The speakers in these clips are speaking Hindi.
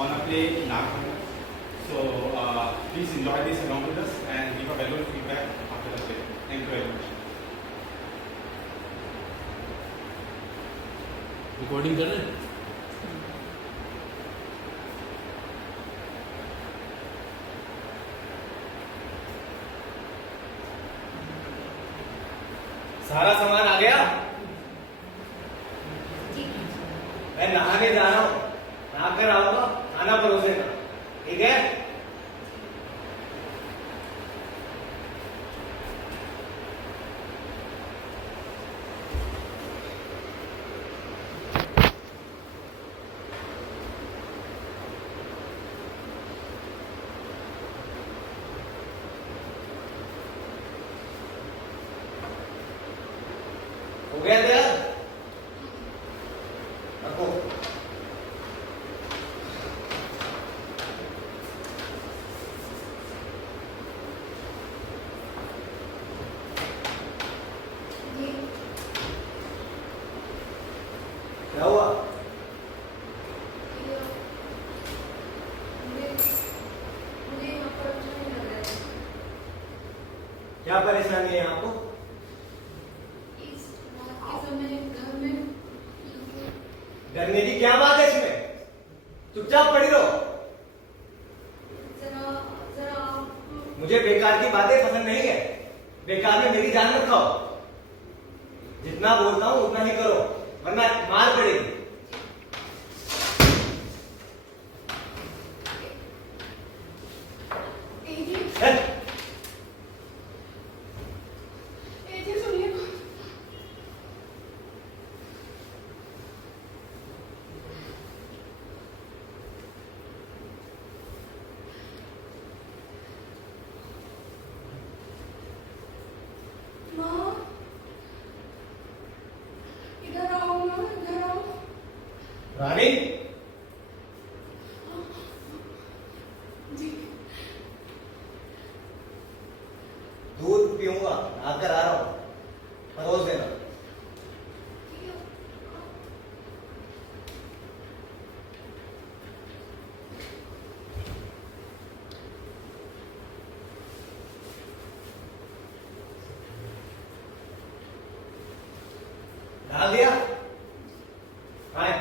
on a play Nagpur. So please enjoy this along with us and give a valuable feedback after the play. Thank you very much. Recording कर रहे हैं? सारा सामान आ गया? मैं नहाने जा रहा हूँ, नहा कर आऊंगा, खाना परोसेगा, ठीक है? हो गया तैयार? रखो। क्या हुआ? क्या परेशानी है आपको? डरने की क्या बात है इसमें? चुपचाप पड़ी रहो। मुझे बेकार की बातें पसंद नहीं है। बेकार में मेरी जान मत खाओ। जितना बोलता हूं उतना ही करो, वरना मार पड़ेगी। रानी, दूध पीऊंगा, आकर आ रहा हूं, परोस देना। डाल दिया? आए।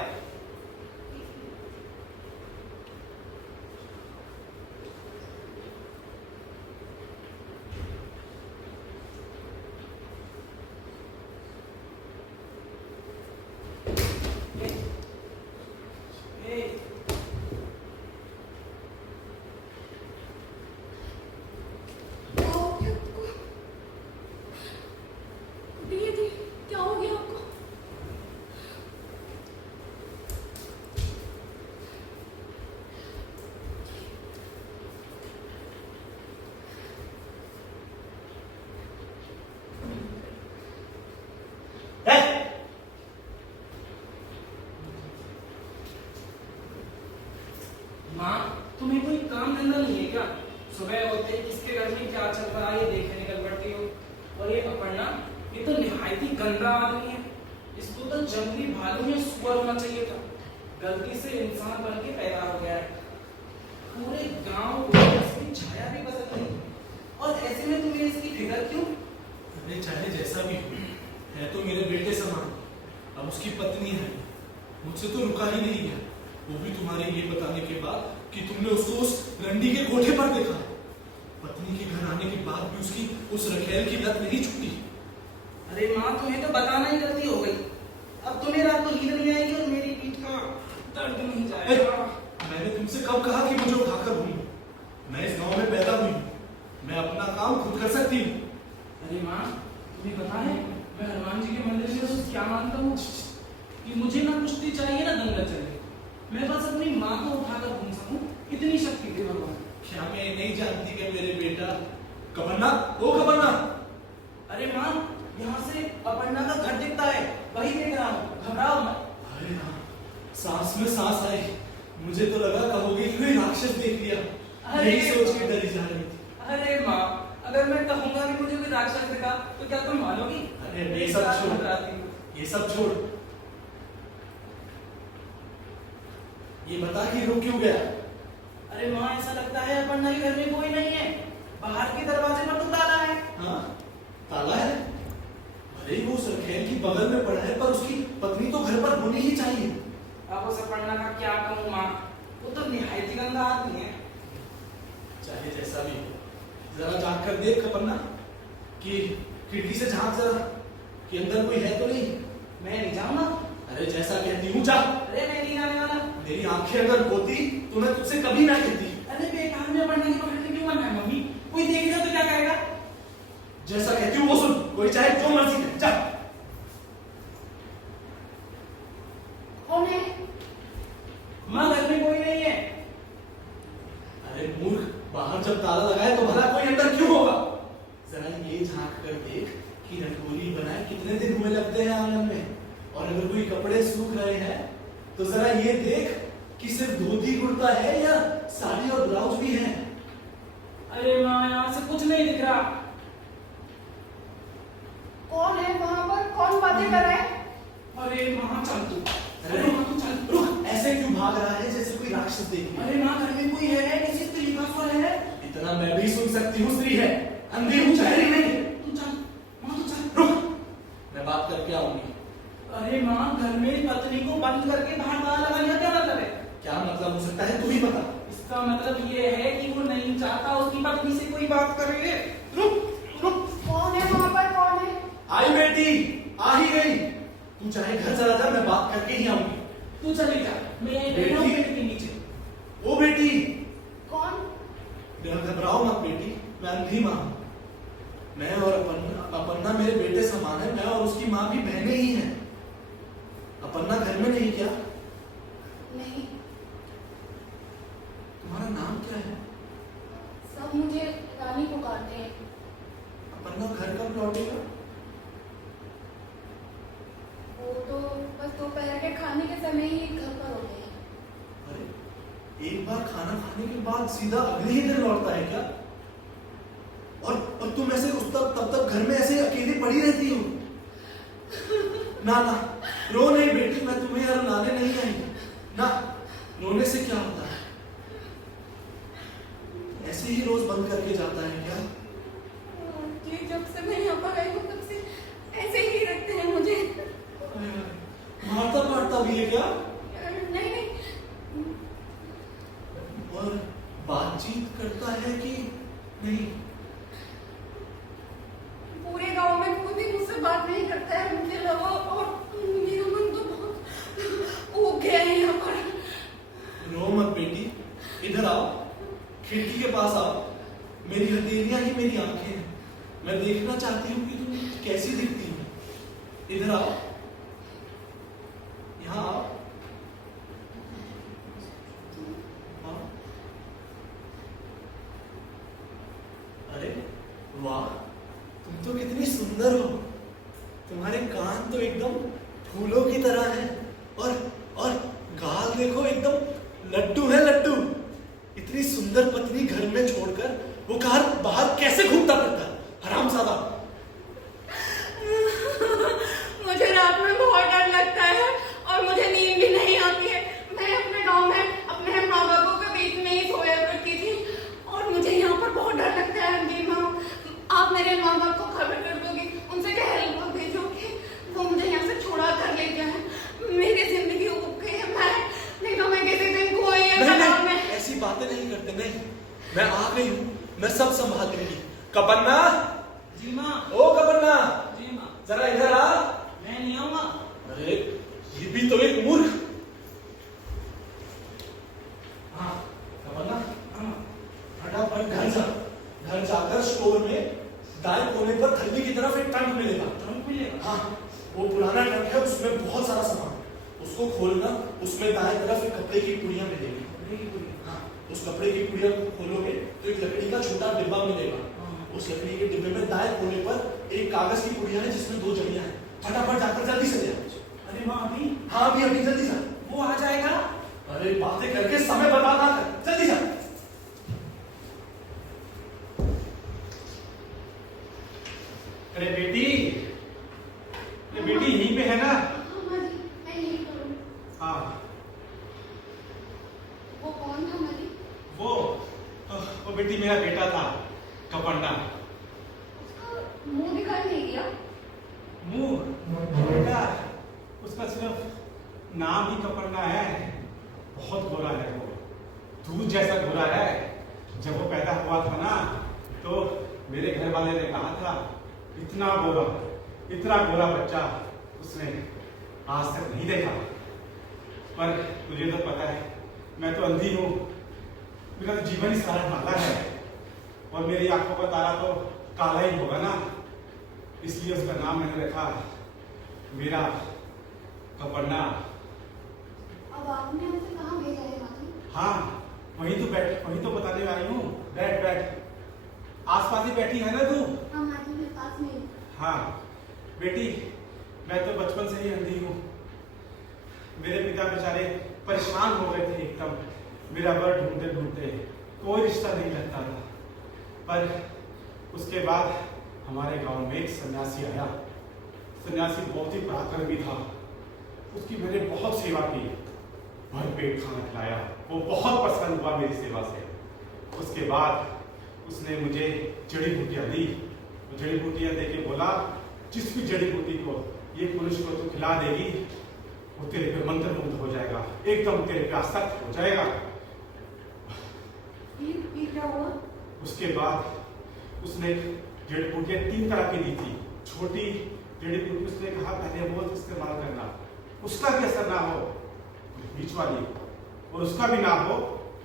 माँ, तुम्हें कोई काम धंधा नहीं है क्या? सुबह होते ही किसके घर में क्या चल रहा है ये देखने निकल पड़ती हो। और ये अपर्णा, ये तो निहायती गंदा आदमी है। इसको तो जंगली भालू या सुअर होना चाहिए था। गलती से इंसान बन के पैदा हो गया है। पूरे गांव को इसकी छाया भी पसंद नहीं। और ऐसे में तुम्हें इसकी फिक्र क्यों? अरे चाहे जैसा भी हो, है तो मेरे बेटे समान। अब उसकी पत्नी है, मुझसे तो रुका ही नहीं गया, वो भी तुम्हारे ये बताने के बाद कि तुमने उसको उस रंडी के कोठे पर देखा। पत्नी के घर आने के बाद भी उसकी उस रखेल की लत नहीं छूटी। अरे माँ, तुम्हें तो बताना ही गलती हो गई। अब तुम्हें रात को नींद नहीं आएगी और मेरी पीठ का दर्द नहीं जाएगा। मैंने तुमसे कब कहा कि मुझे उठाकर घूमो? मैं इस गांव में पैदा हुई हूँ, मैं अपना काम खुद कर सकती हूँ। अरे माँ, तुम्हें पता है मैं हनुमान जी के मंदिर में रोज क्या मानता हूँ कि मुझे ना कुश्ती चाहिए ना दंगल चाहिए। मैं बस अपनी माँ को उठाकर घूम सकूं, इतनी शक्ति दे भगवान। क्या मैं नहीं जानती कि मेरे बेटा कबन्ना, ओ कबन्ना। अरे माँ, यहाँ से अपर्णा का घर दिखता है, वही देख रहा हूँ, घबराओ मत। अरे हाँ, सांस में सांस आई। मुझे तो लगा कहोगे कि कोई राक्षस देख लिया। यही सोच के डरी जा रही थी। अरे माँ, अगर मैं कहूंगा कि मुझे कोई राक्षस दिखा तो क्या तुम मानोगी? अरे ये सब छोड़, ये सब छोड़। ये बता कि रुक क्यों गया? अरे माँ, ऐसा लगता है अपर्णा के घर में कोई नहीं है। बाहर के दरवाजे पर तो ताला है। हाँ, ताला है। अरे वो सरखेल की बगल में पड़ा है, पर उसकी पत्नी तो घर पर होनी ही चाहिए। अब उस अपर्णा का क्या कहूँ माँ, वो तो निहायती गंदा आदमी है। चाहे जैसा भी हो, जरा झांक कर देख अपर्णा, कि खिड़की से झांक जरा कि अंदर कोई है तो नहीं। मैं नहीं जाऊंगा। अरे जैसा कहती हूँ जा। अरे मैं नहीं जाने वाला। मेरी आंखें अगर होती तो मैं तुझसे कभी ना कहती। अरे बेकार में अपर्णा की पकड़ के क्यों मरना है मम्मी? कोई देखेगा तो क्या कहेगा? जैसा कहती हूँ वो सुन, कोई चाहे जो मर्जी करे, जा। कौन है? माँ, घर में कोई नहीं है। अरे मूर्ख, बाहर जब ताला लगाए तो भला कोई अंदर क्यों होगा? जरा ये झांक कर देख कि रंगोली बनाए कितने दिन हुए लगते हैं आंगन में, और अगर कोई कपड़े सूख रहे हैं तो जरा ये देख कि सिर्फ धोती कुर्ता है या साड़ी और ब्लाउज भी है। अरे माँ, यहाँ से कुछ नहीं दिख रहा। कौन है वहाँ पर? कौन बातें कर रहा है? अरे माँ, चल तू। अरे अरे माँ, तू चल। रुक, ऐसे क्यों भाग रहा है जैसे कोई राक्षस देख लिया? अरे माँ, घर में कोई है? किसी स्त्री का स्वर है? इतना मैं भी सुन सकती हूँ, स्त्री है, अंधी हूँ, चेहरी नहीं। तू चल माँ, तू चल। रुक, मैं बात करके आऊंगी। अरे माँ, घर में पत्नी को बंद करके बाहर ताला लगाने का क्या मतलब है? क्या मतलब हो सकता है, तू ही बता। इसका मतलब ये है कि वो नहीं चाहता उसकी पत्नी से कोई बात करे। रुक रुक। कौन है वहाँ पर? कौन है? आई बेटी, आ ही गई। तू चाहे घर चला जा, मैं बात करके ही आऊंगी। तू चली जा, मैं यहीं बैठा हूँ पेड़ के नीचे। ओ बेटी, कौन? घबराओ मत बेटी, मैं अंधी माँ हूँ। मैं और अपर्णा मेरे बेटे समान है। मैं और उसकी माँ भी बहनें ही हैं। अपर्णा घर में नहीं क्या? नहीं, तुम्हारा नाम क्या है? सब मुझे रानी पुकारते हैं। अपर्णा घर कब लौटेगा? वो तो बस दोपहर के खाने के समय ही घर पर होते हैं। अरे एक बार खाना खाने के बाद सीधा अगले ही दिन लौटता है क्या? और तुम ऐसे उस तब तक घर में ऐसे अकेली पड़ी रहती हो? ना ना, रो नहीं बेटी, मैं तुम्हें यार रुलाने नहीं आई ना। रोने से क्या होता है? ऐसे ही रोज बंद करके जाता है क्या? ये जब से मैं यहाँ पर आई हूँ तब से ऐसे ही रखते हैं मुझे। मारता मारता भी है क्या? नहीं नहीं, और बातचीत करता है कि नहीं? पूरे गांव में कोई भी मुझसे बात नहीं करता है मुझे अलावा, और मेरा मन तो बहुत ऊब गया है यहाँ पर। रो मत बेटी, इधर आओ, खिड़की के पास आओ। मेरी हथेलियां ही मेरी आंखें हैं। मैं देखना चाहती हूँ कि तुम कैसी दिखती हो। इधर आओ, यहाँ आओ। आओ। अरे वाह, तुम तो कितनी सुंदर हो। तुम्हारे कान तो एकदम फूलों की तरह हैं, और गाल देखो एकदम लड्डू है, लड्डू। इतनी सुंदर पत्नी घर में छोड़कर वो बाहर कैसे घूमता फिरता है, हरामजादा। मुझे रात में बहुत डर लगता है और मुझे नींद भी नहीं आती है। मैं अपने गांव में अपने माँ बापों के बीच में ही सोया करती थी और मुझे यहाँ पर बहुत डर लगता है। अंधी माँ, आप मेरे माँ बाप को खबर कर दोगे, उनसे कह भेजोगे वो मुझे यहाँ से छुड़ा कर ले जाए। मेरी जिंदगी उब गई है, नहीं तो मैं किसी दिन कोई नहीं, नहीं, ऐसी बातें नहीं करते। नहीं, मैं आ गई हूँ, मैं सब संभाल लूंगी। कपन्ना, जी माँ। ओ कपन्ना, जी माँ। जरा इधर आ। मैं नहीं आऊंगा। अरे ये भी तो एक मूर्ख। हाँ कपन्ना, हाँ। फटाफट घर जा। घर जाकर स्टोर में दाएं कोने पर थैली की तरफ एक ट्रंक मिलेगा। ट्रंक मिलेगा? हाँ, वो पुराना ट्रंक है, उसमें बहुत सारा सामान। उसको खोलना, उसमें दाएं तरफ एक कपड़े की पुड़िया मिलेगी। हाँ, उस कपड़े की पुड़िया को खोलोगे तो एक लकड़ी का छोटा डिब्बा मिलेगा। उस लकड़ी के डिब्बे में दाएं कोने पर एक कागज की पुड़िया है जिसमें 2 जड़ियां हैं। फटाफट जाकर जल्दी से ले आओ। अरे माँ, अभी? हाँ अभी जल्दी जा। वो आ जाएगा? अरे बातें करके समय बर्बाद ना कर, जल्दी जा। अरे बेटी, ये बेटी यहीं पे है ना? हाँ जी, मैं यही करूँ। हाँ। वो बेटी मेरा बेटा था कपन्ना। उसका मुंह दिखाई नहीं दिया। मुंह बेटा उसका सिर्फ नाम ही कपन्ना है। बहुत गोरा है वो, दूध जैसा गोरा है। जब वो पैदा हुआ था ना तो मेरे घर वाले ने कहा था इतना गोरा बच्चा उसने आज तक नहीं देखा। पर तुझे तो पता है मैं तो अंधी हूँ, मेरा तो जीवन ही सारा काला है और मेरी आंखों का तारा तो काला ही होगा ना, इसलिए उसका नाम मैंने रखा मेरा कपन्ना। अब आपने उसे कहाँ भेजा है माधवी? हाँ वही तो बताने आई हूँ। बैठ आसपास ही बैठी है ना तू? हाँ माधवी मेरे पास में। हाँ बेटी मैं तो बचपन से ही अंधी हूँ। मेरे पिता बेचारे परेशान हो गए थे एकदम, मेरा वर ढूंढते कोई रिश्ता नहीं लगता था। पर उसके बाद हमारे गांव में एक सन्यासी आया। सन्यासी बहुत ही पराक्रमी था, उसकी मैंने बहुत सेवा की, भर पेट खाना खिलाया। वो बहुत प्रसन्न हुआ मेरी सेवा से। उसके बाद उसने मुझे जड़ी बूटियां दी। जड़ी बूटियां दे के बोला जिस भी जड़ी बूटी को ये पुरुष को तू खिला देगी वो तेरे पे मंत्र मुग्ध हो जाएगा, एकदम तेरे पे आसक्त हो जाएगा। फिर क्या हुआ? उसके बाद उसने जड़ी बूटियां 3 तरह की दी थी। छोटी जड़ी बूटी उसने कहा पहले वो इस्तेमाल करना, उसका भी असर ना हो, बीच वाली, और उसका भी ना हो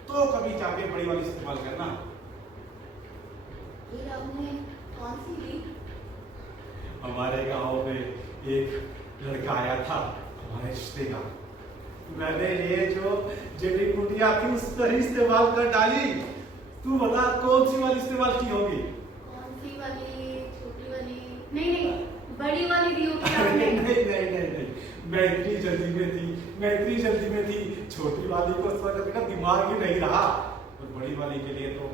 तो कभी जाके बड़ी वाली इस्तेमाल करना। फिर आपने कौन सी ली? हमारे गांव में एक लड़का आया था हमारे रिश्ते का, मैंने ये जो जड़ी बूटियां थी उस पर ही इस्तेमाल कर डाली। तू बता कौन सी वाली इस्तेमाल की होगी? कौन सी वाली? छोटी वाली? नहीं बड़ी वाली दी होगी नहीं आपने। मैं इतनी जल्दी में थी छोटी वाली को उस वक्त मेरा दिमाग ही नहीं रहा, और बड़ी वाली के लिए तो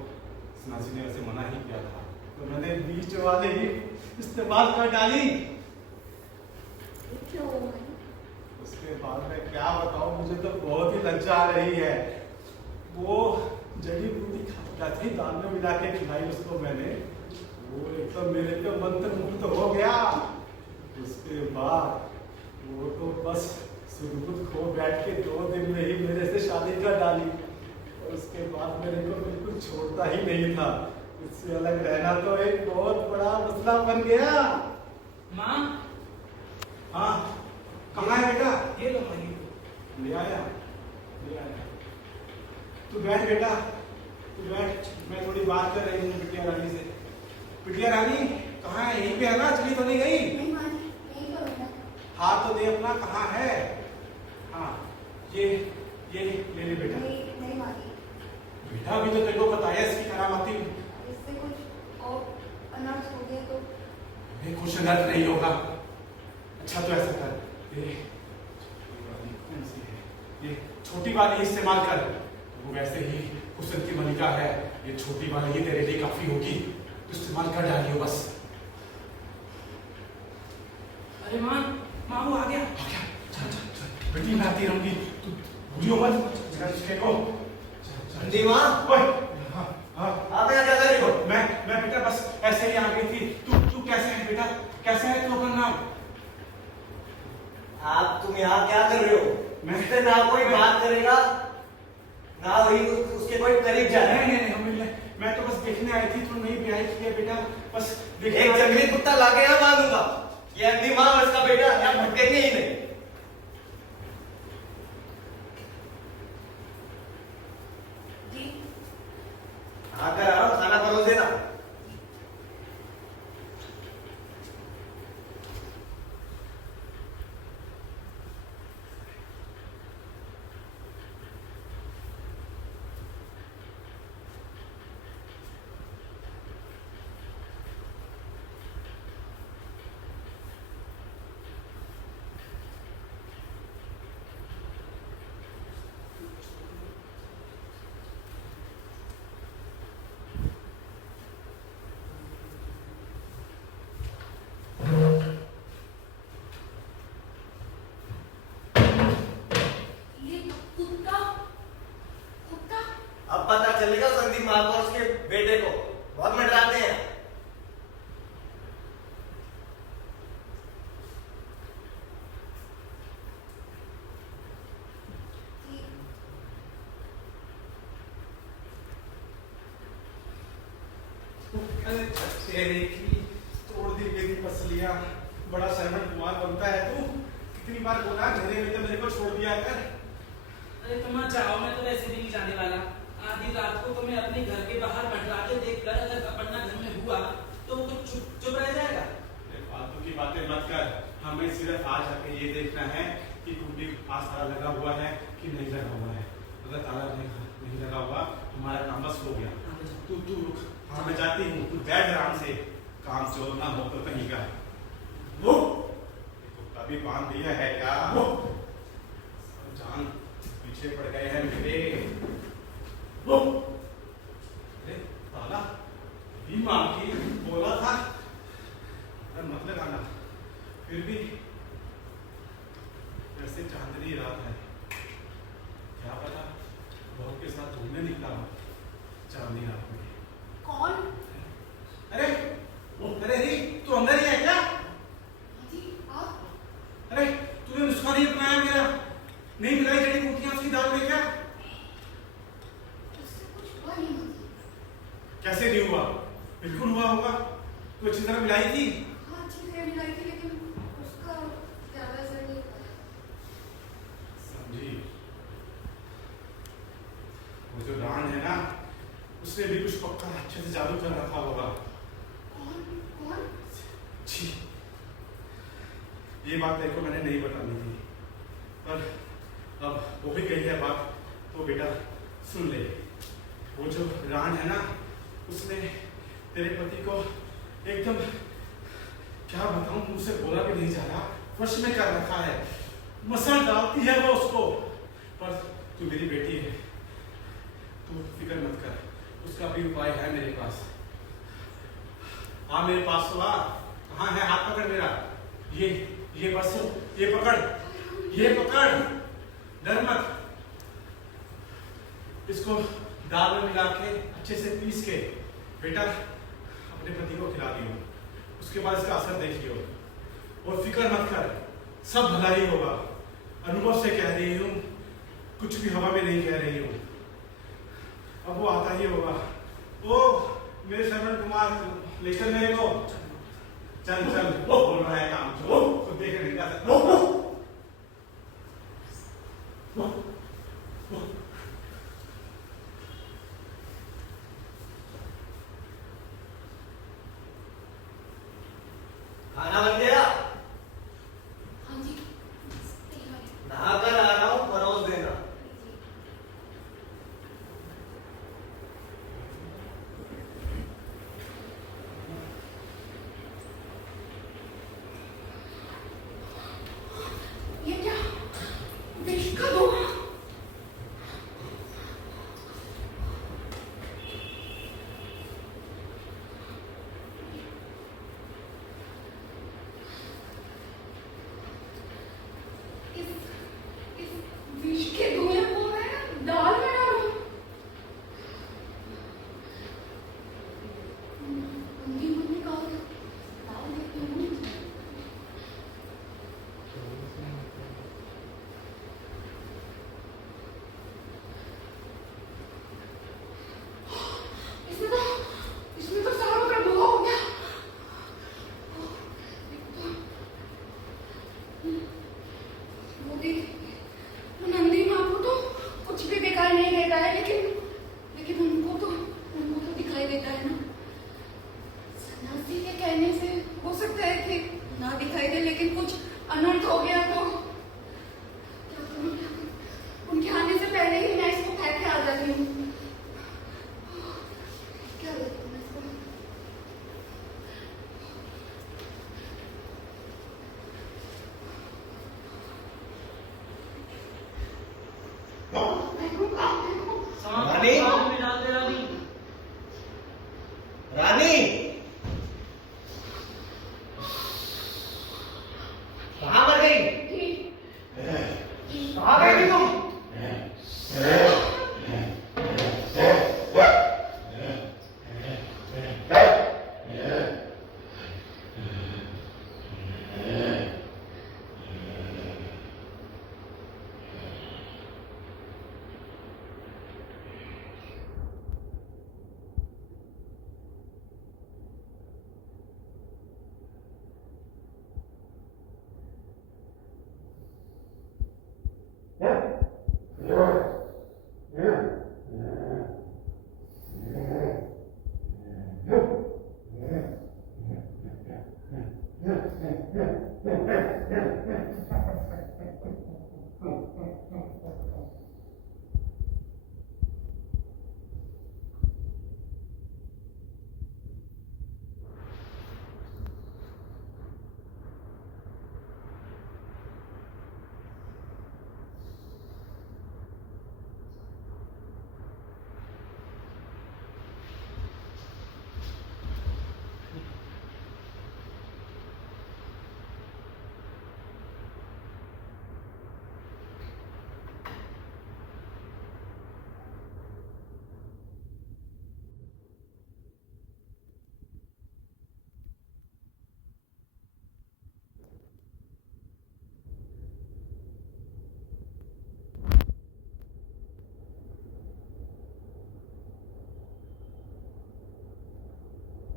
सन्यासी ने वैसे मना ही किया था, तो मैंने बीच वाले ही इस्तेमाल कर डाली। क्या हुआ मैंने? उसके बाद मैं क्या बताऊं, मुझे तो बहुत ही लज्जा आ रही है। वो जड़ी बूटी खाते ही दाल में मिला के खिलाई उसको मैंने, वो एकदम मेरे पे मंत्र मुग्ध हो गया। उसके बाद वो तो बस सुरगुद खो बैठ के 2 दिन में ही मेरे से शादी कर डाली, और उसके बाद मेरे को बिल्कुल छोड़ता ही नहीं था। इससे अलग रहना तो एक बहुत बड़ा मसला बन गया। माँ हाँ कहाँ है बेटा? ये लो माँ, ले आया। तू बैठ बेटा, तू बैठ, मैं थोड़ी बात कर रही हूँ बिटिया रानी से। बिटिया रानी कहाँ है? यहीं पे है ना? चली तो नहीं गई? नहीं माधवी यही तो बेटा। हाथ तो दे अपना, कहाँ है? हाँ ये ले ले बेटा। नहीं माधवी, बेटा अभी तो तेरे को बताया इसकी करामाती। इससे कुछ और अनर्थ हो गया तो? कुछ अनर्थ नहीं होगा। अच्छा तो ऐसा कर, ये छोटी वाली कौन सी है? ये छोटी वाली इस्तेमाल कर, वो वैसे ही हुस्न की मलिका है, ये छोटी वाली ही तेरे लिए काफी होगी, तो इस्तेमाल कर डालियो बस। अरे माँ वो आ गया। चल बेटी मैं आती रहूंगी, तू भूलियो मत जरा इसके को। अंधी माँ ओए हाँ हाँ आप यहाँ क्या कर रही हो? मैं बेटा बस ऐसे ही आ गई थी। तू कैसे है बेटा? कैसा है तू अपना नाम? तुम यहाँ क्या कर रहे हो? मुझसे ना कोई बात करेगा ना वही उसके कोई करीब जाए। नहीं हम मैं तो बस देखने आई थी, तू नहीं ब्याह किया बेटा, बस देखने एक जंगली कुत्ता लाके यहाँ बांधूंगा। ये अंधी माँ और इसका बेटा यहाँ भटकेंगे ही नहीं। जी आकर आओ, खाना परोस देना। अब पता चलेगा संदीप महापौर उसके बेटे को बहुत मंडराते हैं। अरे तेरे की तोड़ दी मेरी पसलियां। बड़ा श्रवण कुमार बनता है तू। कितनी बार बोला अंधेरे में तो मेरे को छोड़ दिया कर। अरे तुम चाहो मैं तो वैसे भी नहीं जाने वाला। आधी रात को तुम्हें अपने घर के बाहर मंडराते देखकर अगर अपना घर में हुआ तो वो कुछ चुप रह जाएगा। फालतू की बातें मत कर। हमें सिर्फ आज आके ये देखना है कि कुंडी पास ताला लगा हुआ है कि नहीं लगा हुआ है। अगर ताला नहीं लगा हुआ हमारा काम बस हो गया। तू रुक। हाँ मैं जाती हूँ। तू बैठ आराम से। काम चोर ना हो तो कहीं का। वो कुत्ता भी बांध दिया है क्या? सब जान पीछे पड़ गए हैं मेरे। वो अरे ताला भी माँ की बोला था मत लगाना। फिर भी वैसे चांदनी रात है। क्या पता बहू के साथ घूमने निकला हो चांदनी रात में। कौन? अरे री तू अंदर ही है क्या? जी आप? अरे तूने नुस्खा नहीं अपनाया मेरा? नहीं मिलाई जड़ी बूटियां उसकी दाल में क्या? उससे कुछ हुआ नहीं मुझे। कैसे नहीं हुआ? बिल्कुल हुआ होगा। तू अच्छी तरह मिलाई थी। हाँ अच्छी तरह मिलाई थी लेकिन उसका ज्यादा असर नहीं हुआ। समझी? वो जो रान है ना उसने भी कुछ पक्का अच्छे से जादू कर रखा होगा। कौन? छी, ये बात तेरे को मैंने नहीं बतानी थी पर अब वो भी कही है बात तो बेटा सुन ले। वो जो रान है ना उसने तेरे पति को एकदम क्या बताऊं मुझसे बोला भी नहीं जा रहा वश में कर रखा है। मसल डालती है वो उसको। पर तू मेरी बेटी है तू फिक्र मत कर। उसका भी उपाय है मेरे पास। हाँ मेरे पास तो आ। कहाँ है हाथ पकड़ मेरा। ये बस ये पकड़ डर मत। इसको दाल में मिला के अच्छे से पीस के बेटा अपने पति को खिला दियो। उसके बाद इसका असर देखियो और फिक्र मत कर सब भला ही होगा। अनुभव से कह रही हूँ कुछ भी हवा में नहीं कह रही हूँ। अब वो आता ही होगा। ओ मेरे श्रवण कुमार लेकर मेरे को चल बोल रहा है काम तो देख नहीं जा सकता। खाना बन गया? हाँ जी तैयार है। नहाकर आ रहा हूँ परोस देना। ये क्या? विष का धुआं?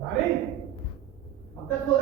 रानी, अब तक सो